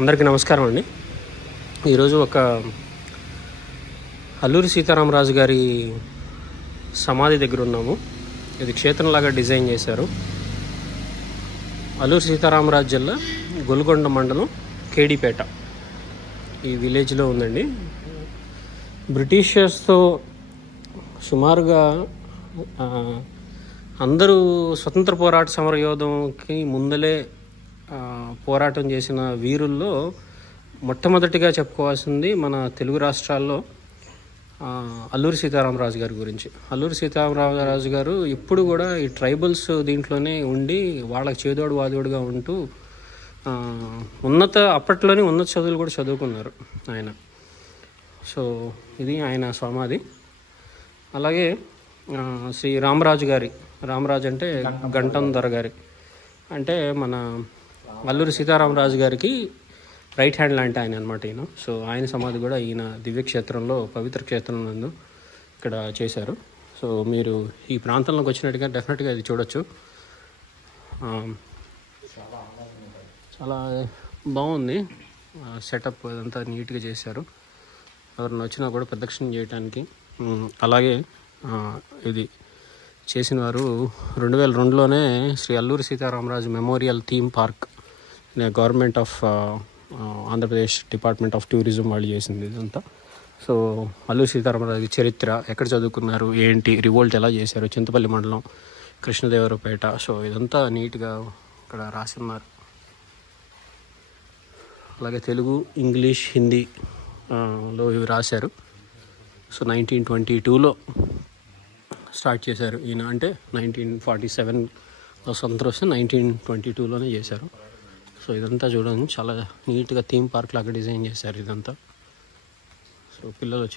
అందరికీ నమస్కారం అండి. ఈరోజు ఒక అల్లూరి సీతారామరాజు గారి సమాధి దగ్గర ఉన్నాము. ఇది క్షేత్రంలాగా డిజైన్ చేశారు. అల్లూరి సీతారామరాజు జిల్లా గొల్గొండ మండలం కేడిపేట ఈ విలేజ్లో ఉందండి. బ్రిటిషర్స్తో సుమారుగా అందరూ స్వతంత్ర పోరాట సమరయోధంకి ముందలే పోరాటం చేసిన వీరుల్లో మొట్టమొదటిగా చెప్పుకోవాల్సింది మన తెలుగు రాష్ట్రాల్లో అల్లూరి సీతారామరాజు గారి గురించి. అల్లూరి సీతారామరాజు గారు ఎప్పుడు కూడా ఈ ట్రైబల్స్ దీంట్లోనే ఉండి వాళ్ళకి చేదోడు వాదోడుగా ఉంటూ అప్పట్లోనే ఉన్నత చదువులు కూడా చదువుకున్నారు ఆయన. సో ఇది ఆయన సమాధి. అలాగే శ్రీ రామరాజు అంటే గంటం దొర గారి అంటే మన అల్లూరి సీతారామరాజు గారికి రైట్ హ్యాండ్ లాంటి ఆయన అనమాట ఈయన. సో ఆయన సమాధి కూడా ఈయన దివ్యక్షేత్రంలో పవిత్ర క్షేత్రం నందు ఇక్కడ చేశారు. సో మీరు ఈ ప్రాంతంలోకి వచ్చినట్టుగా డెఫినెట్గా ఇది చూడొచ్చు. చాలా బాగుంది సెటప్, అదంతా నీట్గా చేశారు. ఎవరిని వచ్చినా కూడా ప్రదక్షిణ చేయడానికి. అలాగే ఇది చేసిన వారు 2002లోనే Shri Alluri Sitaramaraju memorial theme park government of Andhra Pradesh department of tourism వాళ్ళు చేసింది ఇదంతా. సో అల్లూరి సీతారామరాజు చరిత్ర, ఎక్కడ చదువుకున్నారు, ఏంటి, రివోల్ట్ ఎలా చేశారు, చింతపల్లి మండలం, కృష్ణదేవరపేట. సో ఇదంతా నీట్గా ఇక్కడ రాసి ఉన్నారు. అలాగే తెలుగు, ఇంగ్లీష్, హిందీలో ఇవి రాశారు. సో 1922లో స్టార్ట్ చేశారు ఈయన. అంటే 1947లో స్వతంత్రం వస్తే 1922లోనే చేశారు. సో ఇదంతా చూడండి, చాలా నీట్గా థీమ్ పార్క్ లాగా డిజైన్ చేశారు ఇదంతా. సో పిల్లలు